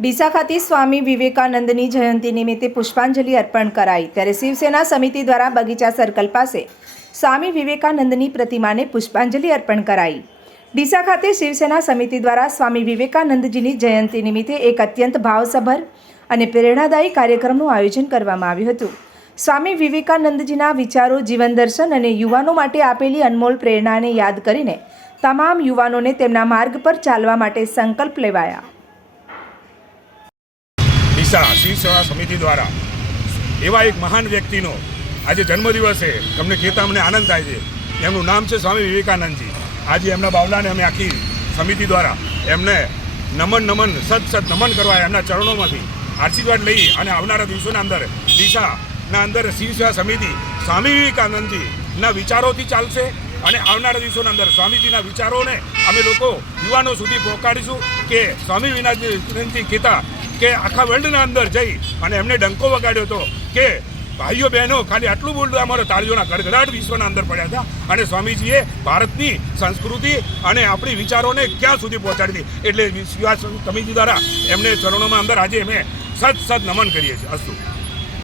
ડીસા ખાતે સ્વામી વિવેકાનંદની જયંતિ નિમિત્તે પુષ્પાંજલિ અર્પણ કરાઈ। ત્યારે શિવસેના સમિતિ દ્વારા બગીચા સર્કલ પાસે સ્વામી વિવેકાનંદની પ્રતિમાને પુષ્પાંજલિ અર્પણ કરાઈ। ડીસા ખાતે શિવસેના સમિતિ દ્વારા સ્વામી વિવેકાનંદજીની જયંતિ નિમિત્તે એક અત્યંત ભાવસભર અને પ્રેરણાદાયી કાર્યક્રમનું આયોજન કરવામાં આવ્યું હતું। સ્વામી વિવેકાનંદજીના વિચારો, જીવન દર્શન અને યુવાનો માટે આપેલી અનમોલ પ્રેરણાને યાદ કરીને તમામ યુવાનોને તેમના માર્ગ પર ચાલવા માટે સંકલ્પ લેવાયા। ડીસા શિવસેના સમિતિ દ્વારા એવા એક મહાન વ્યક્તિનો આજે જન્મદિવસ છે। તમને કહેતા અમને આનંદ થાય છે। એમનું નામ છે સ્વામી વિવેકાનંદજી। આજે એમના બાવલાને અમે આખી સમિતિ દ્વારા એમને નમન સત નમન કરવા એમના ચરણોમાંથી આશીર્વાદ લઈ અને આવનારા દિવસોના અંદર ડીસાના અંદર શિવસેના સમિતિ સ્વામી વિવેકાનંદજીના વિચારોથી ચાલશે અને આવનારા દિવસોના અંદર સ્વામીજીના વિચારોને અમે લોકો યુવાનો સુધી પહોંચાડીશું કે સ્વામી વિવેકાનંદજી કહેતા કે આખા વર્લ્ડના અંદર જઈ અને એમને ડંકો વગાડ્યો હતો કે ભાઈઓ બહેનો ખાલી આટલું બોલતું અમારા તાળીઓના ગડગડાટ વિશ્વના અંદર પડ્યા હતા અને સ્વામીજીએ ભારતની સંસ્કૃતિ અને આપણી વિચારોને ક્યાં સુધી પહોંચાડી હતી। એટલે વિશ્વાસ સમિતિ દ્વારા એમને ચરણોમાં અંદર આજે અમે સત નમન કરીએ છીએ। અસ્તુ।